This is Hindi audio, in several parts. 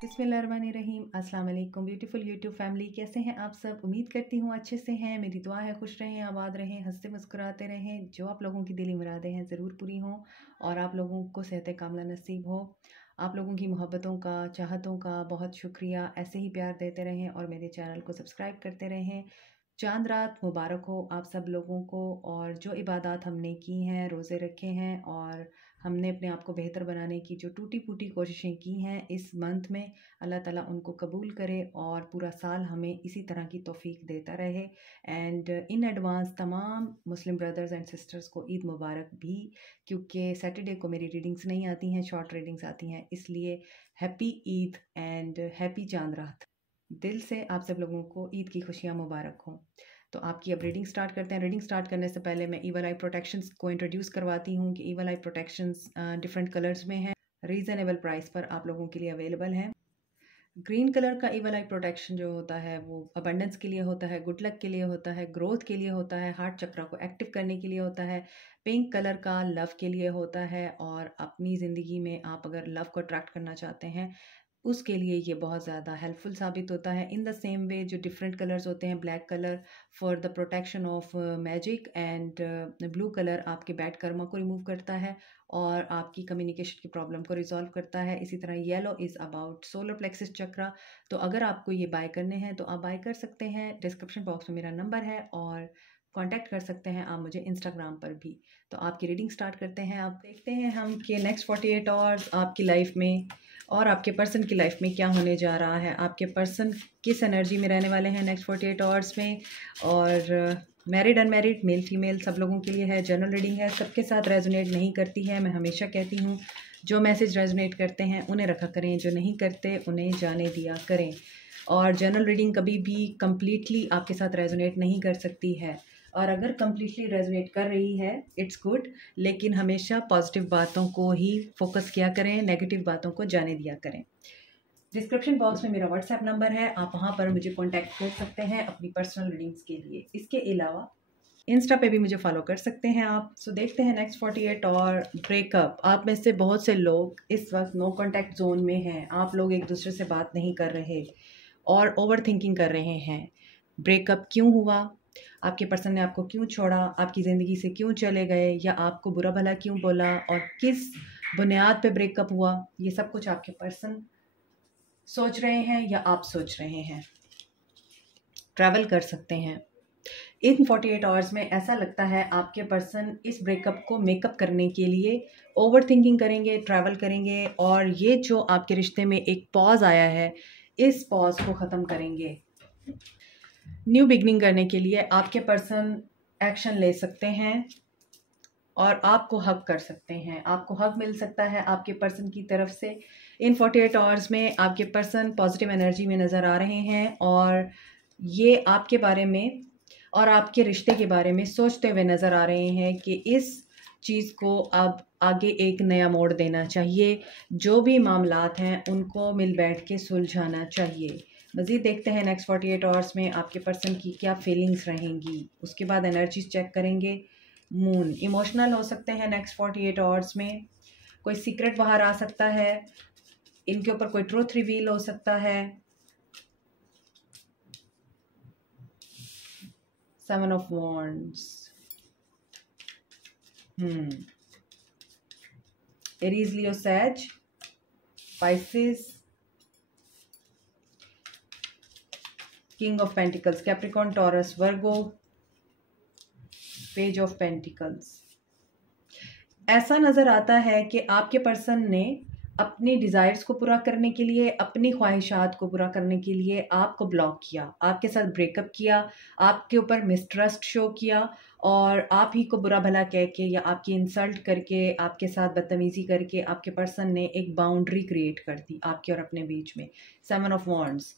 बिस्मिल्लाहिर्रहमानिर्रहीम। अस्सलाम वालेकुम ब्यूटीफुल यूट्यूब फैमिली, कैसे हैं आप सब? उम्मीद करती हूँ अच्छे से हैं। मेरी दुआ है खुश रहें, आबाद रहें, हंसते मुस्कुराते रहें। जो आप लोगों की दिली मुरादें हैं ज़रूर पूरी हों और आप लोगों को सेहत कामला नसीब हो। आप लोगों की मोहब्बतों का, चाहतों का बहुत शुक्रिया। ऐसे ही प्यार देते रहें और मेरे चैनल को सब्सक्राइब करते रहें। चांद रात मुबारक हो आप सब लोगों को। और जो इबादत हमने की हैं, रोज़े रखे हैं और हमने अपने आप को बेहतर बनाने की जो टूटी फूटी कोशिशें की हैं इस मंथ में, अल्लाह ताला उनको कबूल करे और पूरा साल हमें इसी तरह की तौफीक देता रहे। एंड इन एडवांस तमाम मुस्लिम ब्रदर्स एंड सिस्टर्स को ईद मुबारक भी, क्योंकि सैटरडे को मेरी रीडिंग्स नहीं आती हैं, शॉर्ट रीडिंग्स आती हैं, इसलिए हैप्पी ईद एंड हैप्पी चांद रात। दिल से आप सब लोगों को ईद की खुशियाँ मुबारक हों। तो आपकी अब रीडिंग स्टार्ट करते हैं। रीडिंग स्टार्ट करने से पहले मैं ईवल आई प्रोटेक्शंस को इंट्रोड्यूस करवाती हूँ कि ईवल आई प्रोटेक्शंस डिफरेंट कलर्स में हैं, रीज़नेबल प्राइस पर आप लोगों के लिए अवेलेबल हैं। ग्रीन कलर का ईवल आई प्रोटेक्शन जो होता है वो अबंडेंस के लिए होता है, गुड लक के लिए होता है, ग्रोथ के लिए होता है, हार्ट चक्र को एक्टिव करने के लिए होता है। पिंक कलर का लव के लिए होता है और अपनी ज़िंदगी में आप अगर लव को अट्रैक्ट करना चाहते हैं उसके लिए ये बहुत ज़्यादा हेल्पफुल साबित होता है। इन द सेम वे जो डिफरेंट कलर्स होते हैं, black colour for the protection of magic and blue colour आपके बैड कर्मा को रिमूव करता है और आपकी कम्युनिकेशन की प्रॉब्लम को रिजॉल्व करता है। इसी तरह yellow is about solar plexus chakra. तो अगर आपको ये बाय करने हैं तो आप बाय कर सकते हैं। डिस्क्रिप्शन बॉक्स में मेरा नंबर है और कांटेक्ट कर सकते हैं आप मुझे इंस्टाग्राम पर भी। तो आपकी रीडिंग स्टार्ट करते हैं। आप देखते हैं हम कि नेक्स्ट 48 आवर्स आपकी लाइफ में और आपके पर्सन की लाइफ में क्या होने जा रहा है। आपके पर्सन किस एनर्जी में रहने वाले हैं नेक्स्ट 48 आवर्स में। और मैरिड अनमैरिड, मेल फीमेल सब लोगों के लिए है। जनरल रीडिंग है, सबके साथ रेजोनेट नहीं करती है। मैं हमेशा कहती हूँ जो मैसेज रेजोनेट करते हैं उन्हें रखा करें, जो नहीं करते उन्हें जाने दिया करें। और जनरल रीडिंग कभी भी कम्प्लीटली आपके साथ रेजोनेट नहीं कर सकती है, और अगर कम्प्लीटली रेजोनेट कर रही है इट्स गुड, लेकिन हमेशा पॉजिटिव बातों को ही फोकस किया करें, नेगेटिव बातों को जाने दिया करें। डिस्क्रिप्शन बॉक्स में मेरा व्हाट्सएप नंबर है, आप वहाँ पर मुझे कॉन्टैक्ट कर सकते हैं अपनी पर्सनल रीडिंग्स के लिए। इसके अलावा इंस्टा पे भी मुझे फॉलो कर सकते हैं आप। सो देखते हैं नेक्स्ट 48 और ब्रेकअप। आप में से बहुत से लोग इस वक्त नो कॉन्टैक्ट जोन में हैं। आप लोग एक दूसरे से बात नहीं कर रहे और ओवर थिंकिंग कर रहे हैं। ब्रेकअप क्यों हुआ, आपके पर्सन ने आपको क्यों छोड़ा, आपकी ज़िंदगी से क्यों चले गए, या आपको बुरा भला क्यों बोला और किस बुनियाद पे ब्रेकअप हुआ, ये सब कुछ आपके पर्सन सोच रहे हैं या आप सोच रहे हैं। ट्रैवल कर सकते हैं इन 48 आवर्स में। ऐसा लगता है आपके पर्सन इस ब्रेकअप को मेकअप करने के लिए ओवर थिंकिंग करेंगे, ट्रैवल करेंगे और ये जो आपके रिश्ते में एक पॉज आया है इस पॉज को ख़त्म करेंगे। न्यू बिगनिंग करने के लिए आपके पर्सन एक्शन ले सकते हैं और आपको हक कर सकते हैं। आपको हक मिल सकता है आपके पर्सन की तरफ से। इन 48 आवर्स में आपके पर्सन पॉजिटिव एनर्जी में नज़र आ रहे हैं और ये आपके बारे में और आपके रिश्ते के बारे में सोचते हुए नज़र आ रहे हैं कि इस चीज़ को अब आगे एक नया मोड़ देना चाहिए। जो भी मामलात हैं उनको मिल बैठ के सुलझाना चाहिए। मज़ीद देखते हैं नेक्स्ट 48 आवर्स में आपके पर्सन की क्या फीलिंग्स रहेंगी। उसके बाद एनर्जीज चेक करेंगे। मून इमोशनल हो सकते हैं नेक्स्ट 48 आवर्स में। कोई सीक्रेट बाहर आ सकता है, इनके ऊपर कोई ट्रूथ रिवील हो सकता है। 7 of wands, Aries, Leo, Sag, Pisces, king of pentacles, Capricorn, Taurus, Virgo, page of pentacles. ऐसा नज़र आता है कि आपके पर्सन ने अपनी डिज़ायर्स को पूरा करने के लिए, अपनी ख्वाहिशात को पूरा करने के लिए आपको ब्लॉक किया, आपके साथ ब्रेकअप किया, आपके ऊपर मिसट्रस्ट शो किया और आप ही को बुरा भला कह के या आपकी इंसल्ट करके, आपके साथ बदतमीज़ी करके आपके पर्सन ने एक बाउंड्री क्रिएट कर दी आपके और अपने बीच में। 7 ऑफ वॉन्ड्स,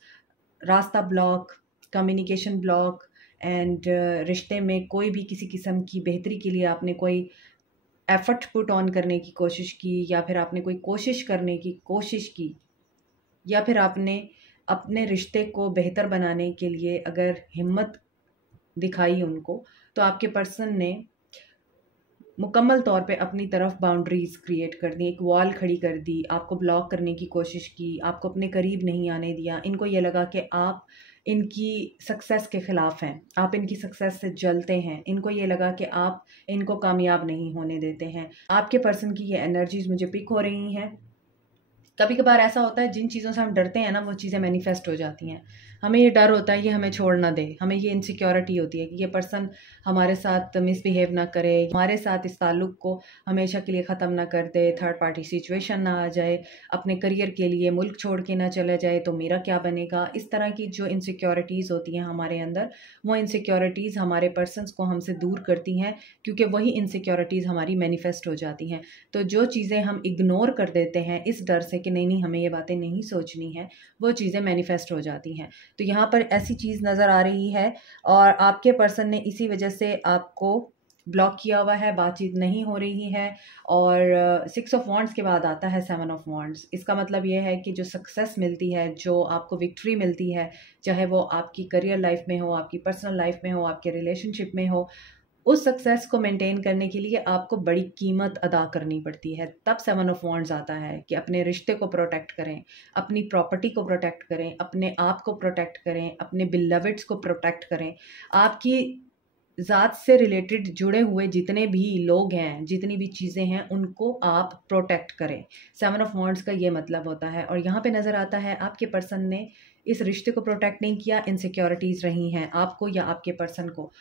रास्ता ब्लॉक, कम्युनिकेशन ब्लॉक एंड रिश्ते में कोई भी किसी किस्म की बेहतरी के लिए आपने कोई एफर्ट पुट ऑन करने की कोशिश की, या फिर आपने कोई कोशिश करने की कोशिश की, या फिर आपने अपने रिश्ते को बेहतर बनाने के लिए अगर हिम्मत दिखाई उनको, तो आपके पर्सन ने मुकम्मल तौर पे अपनी तरफ बाउंड्रीज़ क्रिएट कर दी, एक वॉल खड़ी कर दी, आपको ब्लॉक करने की कोशिश की, आपको अपने करीब नहीं आने दिया। इनको ये लगा कि आप इनकी सक्सेस के ख़िलाफ़ हैं, आप इनकी सक्सेस से जलते हैं, इनको ये लगा कि आप इनको कामयाब नहीं होने देते हैं। आपके पर्सन की ये एनर्जीज़ मुझे पिक हो रही हैं। कभी कभार ऐसा होता है जिन चीज़ों से हम डरते हैं ना, वो चीज़ें मैनिफेस्ट हो जाती हैं। हमें ये डर होता है ये हमें छोड़ ना दे, हमें ये इनसिक्योरिटी होती है कि ये पर्सन हमारे साथ मिसबिहेव ना करे, हमारे साथ इस ताल्लुक़ को हमेशा के लिए ख़त्म ना कर दे, थर्ड पार्टी सिचुएशन ना आ जाए, अपने करियर के लिए मुल्क छोड़ के ना चला जाए तो मेरा क्या बनेगा। इस तरह की जो इनसिक्योरिटीज़ होती हैं हमारे अंदर, वो इनसिक्योरिटीज़ हमारे पर्सनस को हमसे दूर करती हैं, क्योंकि वही इनसिक्योरिटीज़ हमारी मैनिफेस्ट हो जाती हैं। तो जो चीज़ें हम इग्नोर कर देते हैं इस डर से कि नहीं हमें ये बातें नहीं सोचनी है, वो चीज़ें मैनिफेस्ट हो जाती हैं। तो यहाँ पर ऐसी चीज़ नज़र आ रही है और आपके पर्सन ने इसी वजह से आपको ब्लॉक किया हुआ है, बातचीत नहीं हो रही है। और 6 ऑफ वॉन्ड्स के बाद आता है 7 ऑफ वॉन्ड्स। इसका मतलब ये है कि जो सक्सेस मिलती है, जो आपको विक्ट्री मिलती है, चाहे वो आपकी करियर लाइफ में हो, आपकी पर्सनल लाइफ में हो, आपके रिलेशनशिप में हो, उस सक्सेस को मेंटेन करने के लिए आपको बड़ी कीमत अदा करनी पड़ती है। तब 7 ऑफ वॉन्ड्स आता है कि अपने रिश्ते को प्रोटेक्ट करें, अपनी प्रॉपर्टी को प्रोटेक्ट करें, अपने आप को प्रोटेक्ट करें, अपने बिलवड्स को प्रोटेक्ट करें। आपकी ज़ात से रिलेटेड जुड़े हुए जितने भी लोग हैं, जितनी भी चीज़ें हैं, उनको आप प्रोटेक्ट करें। 7 ऑफ वॉन्ड्स का ये मतलब होता है। और यहाँ पे नज़र आता है आपके पर्सन ने इस रिश्ते को प्रोटेक्ट नहीं किया, इनसिक्योरिटीज़ रही हैं आपको या आपके पर्सन को।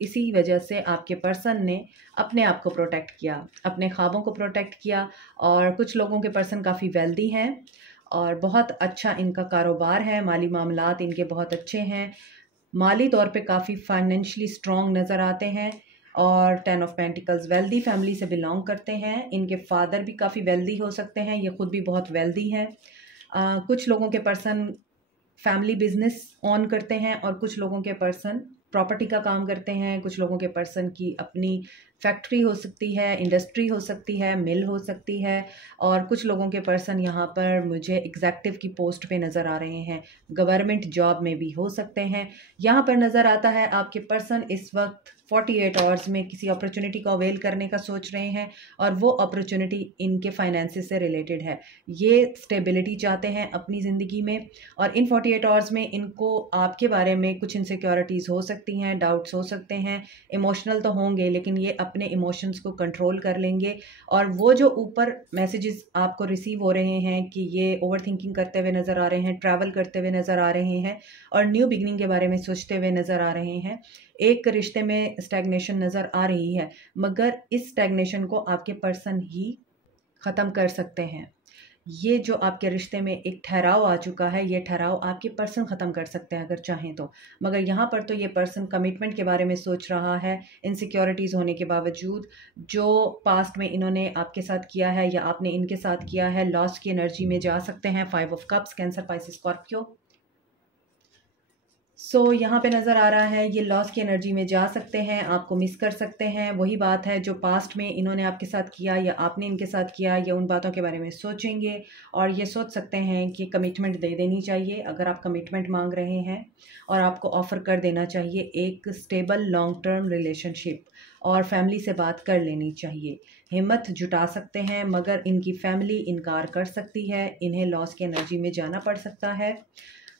इसी वजह से आपके पर्सन ने अपने आप को प्रोटेक्ट किया, अपने ख्वाबों को प्रोटेक्ट किया। और कुछ लोगों के पर्सन काफ़ी वेल्दी हैं और बहुत अच्छा इनका कारोबार है, माली मामलात इनके बहुत अच्छे हैं, माली तौर पे काफ़ी फाइनेंशियली स्ट्रॉन्ग नज़र आते हैं। और 10 ऑफ पेंटिकल्स, वेल्दी फैमिली से बिलोंग करते हैं। इनके फादर भी काफ़ी वेल्दी हो सकते हैं, ये खुद भी बहुत वेल्दी हैं। कुछ लोगों के पर्सन फैमिली बिजनेस ऑन करते हैं और कुछ लोगों के पर्सन प्रॉपर्टी का काम करते हैं। कुछ लोगों के पर्सन की अपनी फैक्ट्री हो सकती है, इंडस्ट्री हो सकती है, मिल हो सकती है। और कुछ लोगों के पर्सन यहाँ पर मुझे एग्जेक्टिव की पोस्ट पे नज़र आ रहे हैं, गवर्नमेंट जॉब में भी हो सकते हैं। यहाँ पर नज़र आता है आपके पर्सन इस वक्त 48 आवर्स में किसी अपॉर्चुनिटी को अवेल करने का सोच रहे हैं और वो अपॉर्चुनिटी इनके फाइनेंसिस से रिलेटेड है। ये स्टेबिलिटी चाहते हैं अपनी ज़िंदगी में और इन 48 आवर्स में इनको आपके बारे में कुछ इनसिक्योरिटीज़ हो सकती हैं, डाउट्स हो सकते हैं, इमोशनल तो होंगे लेकिन ये अपने इमोशंस को कंट्रोल कर लेंगे। और वो जो ऊपर मैसेजेस आपको रिसीव हो रहे हैं कि ये ओवर थिंकिंग करते हुए नज़र आ रहे हैं, ट्रैवल करते हुए नज़र आ रहे हैं और न्यू बिगनिंग के बारे में सोचते हुए नज़र आ रहे हैं। एक रिश्ते में स्टैग्नेशन नज़र आ रही है, मगर इस स्टैग्नेशन को आपके पर्सन ही ख़त्म कर सकते हैं। ये जो आपके रिश्ते में एक ठहराव आ चुका है, ये ठहराव आपके पर्सन ख़त्म कर सकते हैं अगर चाहें तो। मगर यहाँ पर तो ये पर्सन कमिटमेंट के बारे में सोच रहा है, इनसिक्योरिटीज़ होने के बावजूद। जो पास्ट में इन्होंने आपके साथ किया है या आपने इनके साथ किया है, लॉस की एनर्जी में जा सकते हैं। 5 of cups, cancer, Pisces, Scorpio. यहाँ पे नज़र आ रहा है ये लॉस की एनर्जी में जा सकते हैं, आपको मिस कर सकते हैं। वही बात है जो पास्ट में इन्होंने आपके साथ किया या आपने इनके साथ किया, या उन बातों के बारे में सोचेंगे और ये सोच सकते हैं कि कमिटमेंट दे देनी चाहिए। अगर आप कमिटमेंट मांग रहे हैं और आपको ऑफ़र कर देना चाहिए एक स्टेबल लॉन्ग टर्म रिलेशनशिप, और फैमिली से बात कर लेनी चाहिए। हिम्मत जुटा सकते हैं मगर इनकी फैमिली इनकार कर सकती है, इन्हें लॉस की एनर्जी में जाना पड़ सकता है।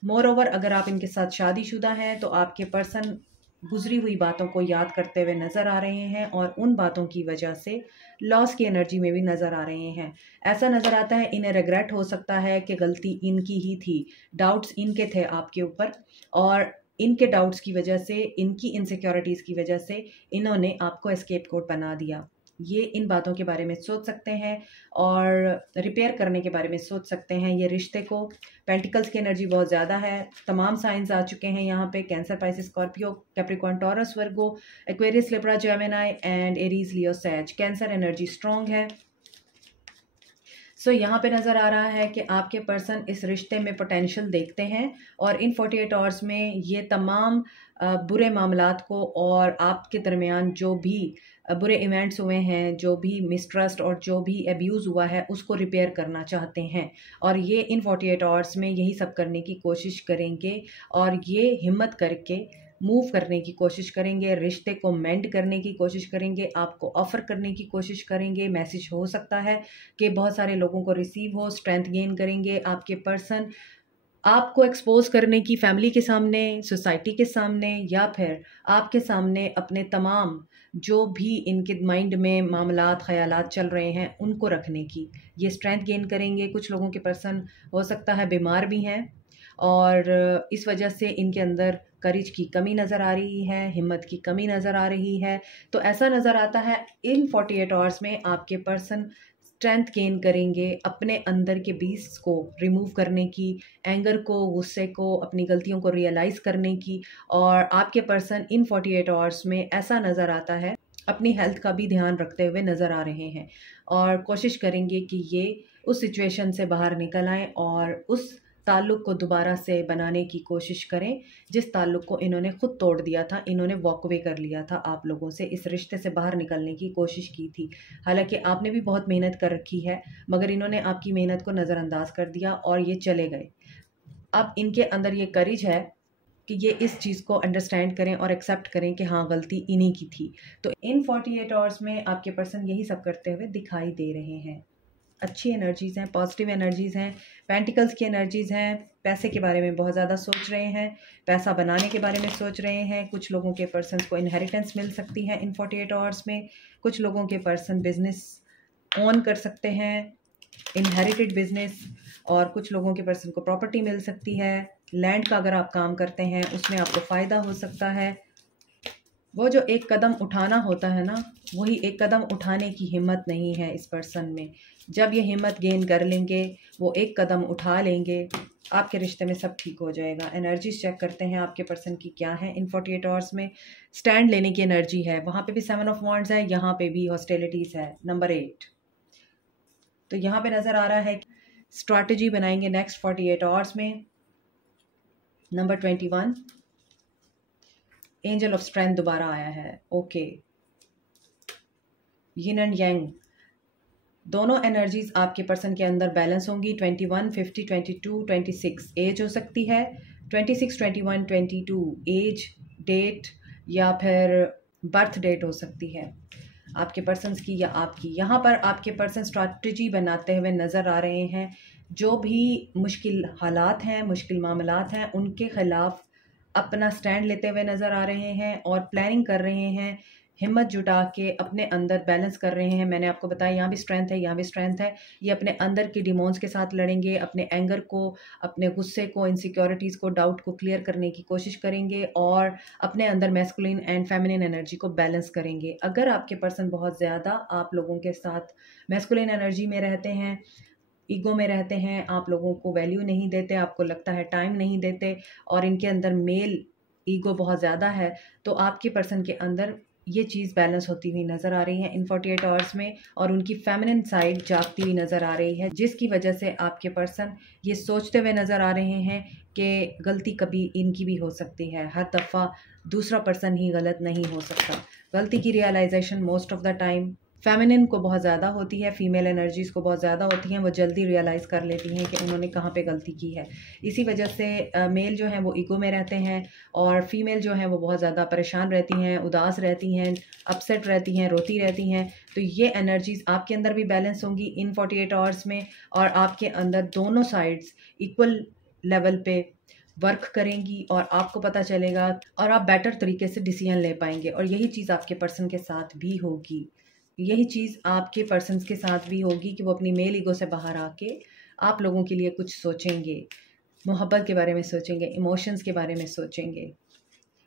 मोर ओवर अगर आप इनके साथ शादीशुदा हैं तो आपके पर्सन गुजरी हुई बातों को याद करते हुए नज़र आ रहे हैं और उन बातों की वजह से लॉस की एनर्जी में भी नज़र आ रहे हैं। ऐसा नज़र आता है इन्हें रिग्रेट हो सकता है कि गलती इनकी ही थी, डाउट्स इनके थे आपके ऊपर और इनके डाउट्स की वजह से, इनकी इनसिक्योरिटीज़ की वजह से इन्होंने आपको एस्केप कोड बना दिया। ये इन बातों के बारे में सोच सकते हैं और रिपेयर करने के बारे में सोच सकते हैं ये रिश्ते को। पेंटिकल्स की एनर्जी बहुत ज़्यादा है, तमाम साइंस आ चुके हैं यहाँ पे, Cancer, Pisces, Scorpio, Capricorn, Taurus, Virgo, Aquarius, Libra, Gemini and Aries, Leo, Sag. Cancer energy strong है। यहाँ पे नज़र आ रहा है कि आपके पर्सन इस रिश्ते में पोटेंशियल देखते हैं और इन 48 आवर्स में ये तमाम बुरे मामलात को और आपके दरमियान जो भी बुरे इवेंट्स हुए हैं, जो भी मिसट्रस्ट और जो भी अब्यूज़ हुआ है, उसको रिपेयर करना चाहते हैं। और ये इन 48 आवर्स में यही सब करने की कोशिश करेंगे और ये हिम्मत करके मूव करने की कोशिश करेंगे, रिश्ते को मेंड करने की कोशिश करेंगे, आपको ऑफ़र करने की कोशिश करेंगे। मैसेज हो सकता है कि बहुत सारे लोगों को रिसीव हो, स्ट्रेंथ गेन करेंगे आपके पर्सन, आपको एक्सपोज़ करने की फैमिली के सामने, सोसाइटी के सामने, या फिर आपके सामने अपने तमाम जो भी इनके माइंड में मामलात, ख़यालात चल रहे हैं, उनको रखने की ये स्ट्रेंथ गेन करेंगे। कुछ लोगों के पर्सन हो सकता है बीमार भी हैं और इस वजह से इनके अंदर करेज की कमी नज़र आ रही है, हिम्मत की कमी नज़र आ रही है। तो ऐसा नज़र आता है इन 48 आवर्स में आपके पर्सन स्ट्रेंथ गेन करेंगे अपने अंदर के बीस्ट को रिमूव करने की, एंगर को, गुस्से को, अपनी गलतियों को रियलाइज़ करने की। और आपके पर्सन इन 48 आवर्स में ऐसा नज़र आता है अपनी हेल्थ का भी ध्यान रखते हुए नज़र आ रहे हैं और कोशिश करेंगे कि ये उस सिचुएशन से बाहर निकल आएँ और उस ताल्लुक़ को दोबारा से बनाने की कोशिश करें जिस ताल्लुक़ को इन्होंने ख़ुद तोड़ दिया था। इन्होंने वॉक अवे कर लिया था आप लोगों से, इस रिश्ते से बाहर निकलने की कोशिश की थी। हालाँकि आपने भी बहुत मेहनत कर रखी है, मगर इन्होंने आपकी मेहनत को नज़रअंदाज कर दिया और ये चले गए। अब इनके अंदर ये करेज है कि ये इस चीज़ को अंडरस्टैंड करें और एक्सेप्ट करें कि हाँ, गलती इन्हीं की थी। तो इन 48 आवर्स में आपके पर्सन यही सब करते हुए दिखाई दे रहे हैं। अच्छी एनर्जीज़ हैं, पॉजिटिव एनर्जीज़ हैं, पेंटिकल्स की एनर्जीज़ हैं। पैसे के बारे में बहुत ज़्यादा सोच रहे हैं, पैसा बनाने के बारे में सोच रहे हैं। कुछ लोगों के पर्सन्स को इनहेरिटेंस मिल सकती है इन 48 आवर्स में। कुछ लोगों के पर्सन बिजनेस ओन कर सकते हैं, इनहेरिटेड बिजनेस। और कुछ लोगों के पर्सन को प्रॉपर्टी मिल सकती है। लैंड का अगर आप काम करते हैं उसमें आपको फ़ायदा हो सकता है। वो जो एक कदम उठाना होता है ना, वही एक कदम उठाने की हिम्मत नहीं है इस पर्सन में। जब ये हिम्मत गेन कर लेंगे, वो एक कदम उठा लेंगे, आपके रिश्ते में सब ठीक हो जाएगा। एनर्जीज चेक करते हैं आपके पर्सन की क्या है इन 48 आवर्स में। स्टैंड लेने की एनर्जी है, वहाँ पे भी 7 ऑफ वॉन्ड्स है, यहाँ पे भी हॉस्टिलिटीज़ है, नंबर 8। तो यहाँ पे नज़र आ रहा है स्ट्रैटेजी बनाएंगे नेक्स्ट 48 आवर्स में। नंबर 21, एंजल ऑफ स्ट्रेंथ दोबारा आया है। ओके, यिन एंड यांग दोनों एनर्जीज आपके पर्सन के अंदर बैलेंस होंगी। 21, 50, 22, 26 एज हो सकती है। 26, 21, 22 एज, डेट या फिर बर्थ डेट हो सकती है आपके पर्सन्स की या आपकी। यहाँ पर आपके पर्सन स्ट्रैटेजी बनाते हुए नज़र आ रहे हैं। जो भी मुश्किल हालात हैं, मुश्किल मामलात हैं, उनके ख़िलाफ़ अपना स्टैंड लेते हुए नज़र आ रहे हैं और प्लानिंग कर रहे हैं, हिम्मत जुटा के अपने अंदर बैलेंस कर रहे हैं। मैंने आपको बताया यहाँ भी स्ट्रेंथ है, यहाँ भी स्ट्रेंथ है। ये अपने अंदर की डिमोन्स के साथ लड़ेंगे, अपने एंगर को, अपने गुस्से को, इनसिक्योरिटीज़ को, डाउट को क्लियर करने की कोशिश करेंगे और अपने अंदर मैस्कुलिन एंड फेमिनिन एनर्जी को बैलेंस करेंगे। अगर आपके पर्सन बहुत ज़्यादा आप लोगों के साथ मैस्कुलिन एनर्जी में रहते हैं, ईगो में रहते हैं, आप लोगों को वैल्यू नहीं देते, आपको लगता है टाइम नहीं देते और इनके अंदर मेल ईगो बहुत ज़्यादा है, तो आपके पर्सन के अंदर ये चीज़ बैलेंस होती हुई नज़र आ रही है इन 48 आवर्स में और उनकी फेमिनिन साइड जागती हुई नज़र आ रही है, जिसकी वजह से आपके पर्सन ये सोचते हुए नज़र आ रहे हैं कि गलती कभी इनकी भी हो सकती है। हर दफ़ा दूसरा पर्सन ही गलत नहीं हो सकता। गलती की realisation most of the time feminine को बहुत ज़्यादा होती है, फीमेल एनर्जीज़ को बहुत ज़्यादा होती हैं। वो जल्दी रियलाइज़ कर लेती हैं कि उन्होंने कहाँ पे गलती की है। इसी वजह से मेल जो हैं वो ईगो में रहते हैं और फीमेल जो हैं वो बहुत ज़्यादा परेशान रहती हैं, उदास रहती हैं, अपसेट रहती हैं, रोती रहती हैं। तो ये एनर्जीज़ आपके अंदर भी बैलेंस होंगी इन 48 आवर्स में और आपके अंदर दोनों साइड्स इक्वल लेवल पे वर्क करेंगी और आपको पता चलेगा और आप बेटर तरीके से डिसीजन ले पाएंगे। और यही चीज़ आपके पर्सन के साथ भी होगी। यही चीज़ आपके पर्सन्स के साथ भी होगी कि वो अपनी मेल ईगो से बाहर आके आप लोगों के लिए कुछ सोचेंगे, मोहब्बत के बारे में सोचेंगे, इमोशंस के बारे में सोचेंगे।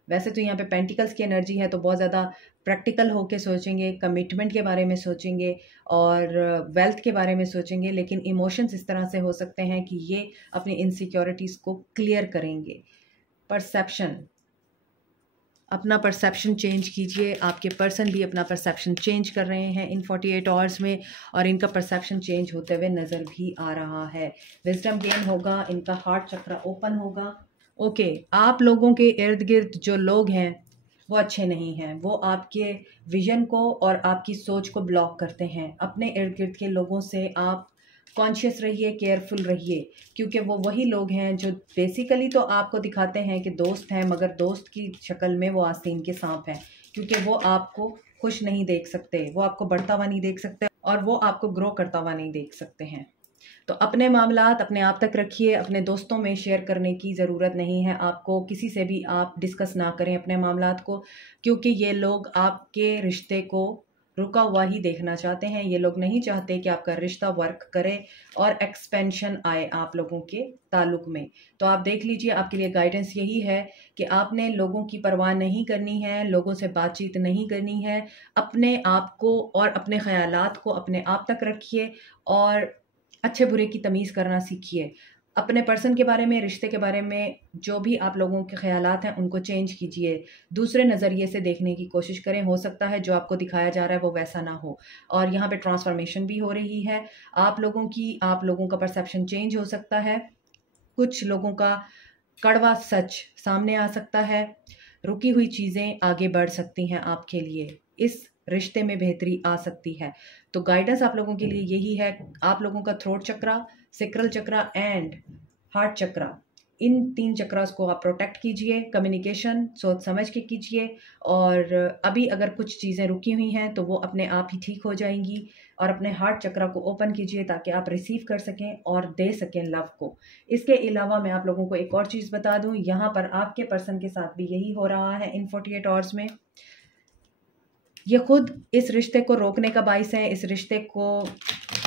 वैसे तो यहाँ पे पेंटिकल्स की एनर्जी है तो बहुत ज़्यादा प्रैक्टिकल होके सोचेंगे, कमिटमेंट के बारे में सोचेंगे और वेल्थ के बारे में सोचेंगे, लेकिन इमोशंस इस तरह से हो सकते हैं कि ये अपनी इनसिक्योरिटीज़ को क्लियर करेंगे। परसेप्शन, अपना परसेप्शन चेंज कीजिए। आपके पर्सन भी अपना परसेप्शन चेंज कर रहे हैं इन 48 आवर्स में और इनका परसेप्शन चेंज होते हुए नज़र भी आ रहा है। विजडम गेन होगा, इनका हार्ट चक्र ओपन होगा। ओके, आप लोगों के इर्द गिर्द जो लोग हैं वो अच्छे नहीं हैं, वो आपके विजन को और आपकी सोच को ब्लॉक करते हैं। अपने इर्द गिर्द के लोगों से आप कॉन्शियस रहिए, केयरफुल रहिए, क्योंकि वो वही लोग हैं जो बेसिकली तो आपको दिखाते हैं कि दोस्त हैं, मगर दोस्त की शक्ल में वो आस्तीन के सांप हैं, क्योंकि वो आपको खुश नहीं देख सकते, वो आपको बढ़ता हुआ नहीं देख सकते और वो आपको ग्रो करता हुआ नहीं देख सकते हैं। तो अपने मामलात अपने आप तक रखिए, अपने दोस्तों में शेयर करने की ज़रूरत नहीं है आपको, किसी से भी आप डिस्कस ना करें अपने मामलात को, क्योंकि ये लोग आपके रिश्ते को रुका हुआ ही देखना चाहते हैं। ये लोग नहीं चाहते कि आपका रिश्ता वर्क करे और एक्सपेंशन आए आप लोगों के ताल्लुक में। तो आप देख लीजिए, आपके लिए गाइडेंस यही है कि आपने लोगों की परवाह नहीं करनी है, लोगों से बातचीत नहीं करनी है, अपने आप को और अपने ख़यालात को अपने आप तक रखिए और अच्छे बुरे की तमीज़ करना सीखिए। अपने पर्सन के बारे में, रिश्ते के बारे में जो भी आप लोगों के ख़यालात हैं उनको चेंज कीजिए, दूसरे नज़रिए से देखने की कोशिश करें। हो सकता है जो आपको दिखाया जा रहा है वो वैसा ना हो, और यहाँ पे ट्रांसफॉर्मेशन भी हो रही है आप लोगों का परसेप्शन चेंज हो सकता है, कुछ लोगों का कड़वा सच सामने आ सकता है, रुकी हुई चीज़ें आगे बढ़ सकती हैं आपके लिए, इस रिश्ते में बेहतरी आ सकती है। तो गाइडेंस आप लोगों के लिए यही है, आप लोगों का throat chakra, sacral chakra and heart chakra, इन 3 चक्रास को आप प्रोटेक्ट कीजिए, कम्युनिकेशन सोच समझ के कीजिए, और अभी अगर कुछ चीज़ें रुकी हुई हैं तो वो अपने आप ही ठीक हो जाएंगी। और अपने हार्ट चक्रा को ओपन कीजिए ताकि आप रिसीव कर सकें और दे सकें लव को। इसके अलावा मैं आप लोगों को एक और चीज़ बता दूं, यहाँ पर आपके पर्सन के साथ भी यही हो रहा है इन 48 आवर्स में। ये खुद इस रिश्ते को रोकने का बाइस है, इस रिश्ते को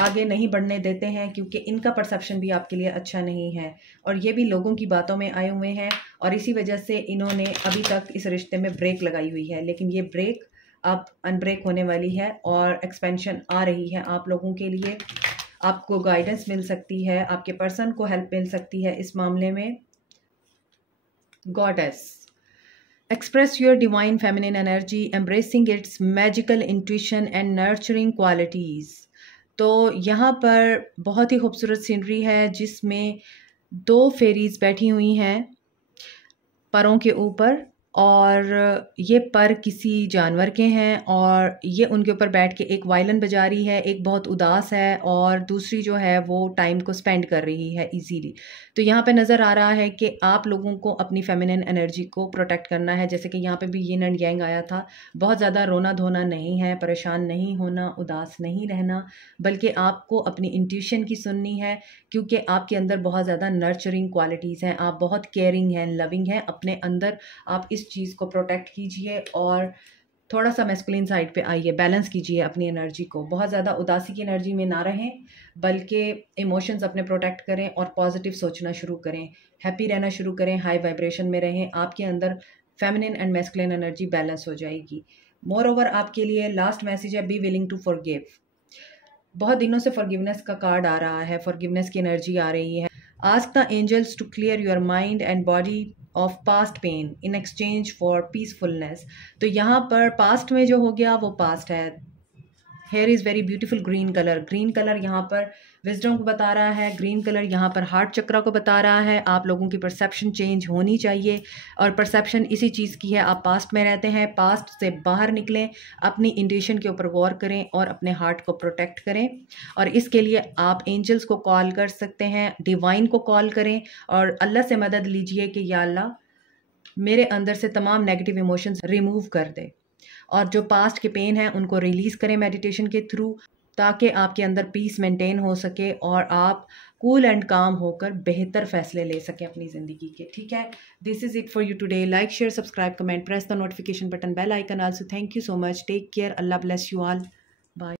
आगे नहीं बढ़ने देते हैं, क्योंकि इनका परसेप्शन भी आपके लिए अच्छा नहीं है और ये भी लोगों की बातों में आए हुए हैं, और इसी वजह से इन्होंने अभी तक इस रिश्ते में ब्रेक लगाई हुई है। लेकिन ये ब्रेक अब अनब्रेक होने वाली है और एक्सपेंशन आ रही है आप लोगों के लिए। आपको गाइडेंस मिल सकती है, आपके पर्सन को हेल्प मिल सकती है इस मामले में। Goddess, express your divine feminine energy, embracing its magical intuition and nurturing qualities। तो यहाँ पर बहुत ही खूबसूरत सीनरी है जिसमें 2 फेरीज बैठी हुई हैं परों के ऊपर, और ये पर किसी जानवर के हैं और ये उनके ऊपर बैठ के एक वायलिन बजा रही है, एक बहुत उदास है और दूसरी जो है वो टाइम को स्पेंड कर रही है इजीली। तो यहाँ पे नज़र आ रहा है कि आप लोगों को अपनी फेमिनिन एनर्जी को प्रोटेक्ट करना है, जैसे कि यहाँ पे भी यिन एंड यांग आया था। बहुत ज़्यादा रोना धोना नहीं है, परेशान नहीं होना, उदास नहीं रहना, बल्कि आपको अपनी इंट्यूशन की सुननी है, क्योंकि आपके अंदर बहुत ज़्यादा नर्चरिंग क्वालिटीज़ हैं, आप बहुत केयरिंग हैं, लविंग हैं अपने अंदर। आप इस चीज़ को प्रोटेक्ट कीजिए और थोड़ा सा मैस्कुलिन साइड पे आइए, बैलेंस कीजिए अपनी एनर्जी को। बहुत ज़्यादा उदासी की एनर्जी में ना रहें, बल्कि इमोशंस अपने प्रोटेक्ट करें और पॉजिटिव सोचना शुरू करें, हैप्पी रहना शुरू करें, हाई वाइब्रेशन में रहें। आपके अंदर feminine and masculine energy balance हो जाएगी। मोर ओवर आपके लिए लास्ट मैसेज है, बी विलिंग टू फॉरगिव। बहुत दिनों से फॉरगिवनेस का कार्ड आ रहा है, फॉरगिवनेस की एनर्जी आ रही है। Ask the angels to clear your mind and body of past pain in exchange for peacefulness. तो यहाँ पर पास्ट में जो हो गया वो पास्ट है। Here is very beautiful green colour, green colour यहाँ पर विजडम को बता रहा है, ग्रीन कलर यहाँ पर हार्ट चक्रा को बता रहा है। आप लोगों की परसेप्शन चेंज होनी चाहिए, और परसेप्शन इसी चीज़ की है, आप पास्ट में रहते हैं, पास्ट से बाहर निकलें, अपनी इंट्यूशन के ऊपर गौर करें और अपने हार्ट को प्रोटेक्ट करें। और इसके लिए आप एंजल्स को कॉल कर सकते हैं, डिवाइन को कॉल करें और अल्लाह से मदद लीजिए कि या अल्लाह मेरे अंदर से तमाम नेगेटिव इमोशंस रिमूव कर दे, और जो पास्ट के पेन हैं उनको रिलीज़ करें मेडिटेशन के थ्रू, ताकि आपके अंदर पीस मेंटेन हो सके और आप कूल एंड काम होकर बेहतर फैसले ले सकें अपनी ज़िंदगी के। ठीक है, this is it for you today. Like, share, subscribe, comment, press the notification button, bell icon also. Thank you so much, take care, Allah bless you all, bye.